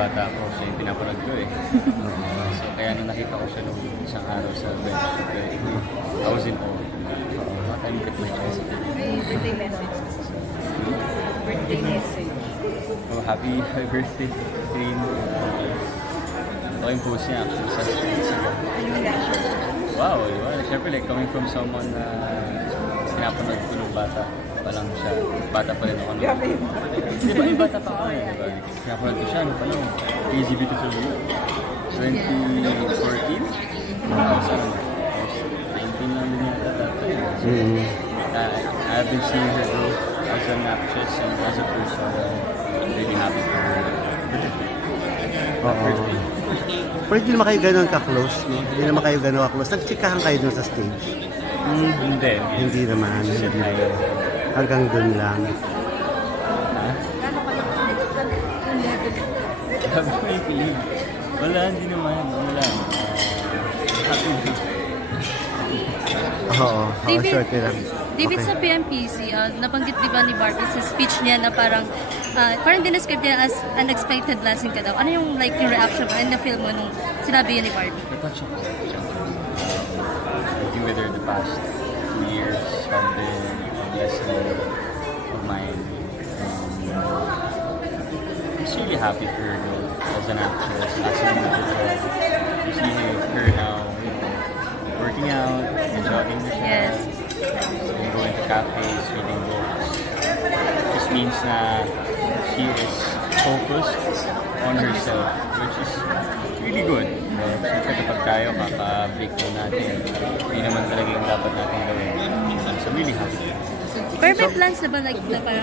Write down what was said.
bata ako, siya yung pinapanood ko eh. So kaya nung nakita ko siya nung isang araw sa bench, I was in awe. What I'm with my choice. Birthday message. Birthday message. Oh, happy birthday, Green. Ito yung post niya actually sa Instagram. Wow, diba? Siyempre like coming from someone na pinapanood ko nung bata pa lang siya. Bata pa rin ako nung. Diba yung bata pa ako eh, diba? Pinapanood ko siya nung pa lang. Easy Beautiful You. 2014? I was 19 lang din yata dati. I've been seeing her growth as an actress and as a person. I'm really happy for her. Birthday. Pero hindi naman kayo gano'n ka-close, no? Hindi naman kayo gano'n ka-close. Nagtsikahan kayo dun sa stage? Hindi. Hindi naman. Hanggang dun lang. Grabe ko yung feeling. Wala, hindi naman. Wala. Happy. Oo, short lang. David, sa PMPC, nabanggit di ba ni Barbie sa speech niya na parang dinescribe niya as unexpected blessing ka daw. Ano yung like yung reaction mo and na-feel mo nung sinabi yun ni Barbie? Natouch ako. Working with her the past 2 years have been a blessing of mine. I'm just really happy for her growth as an actress, as an individual. You see her now, you know, working out, enjoying the show. Yes. Going to cafes, reading books. Just means na she is focused on herself, which is really good. Siyempre kapag tayo kaka-break po natin, hindi naman talaga yung dapat natin gawin. So really happy. Perfect plans na ba like na parang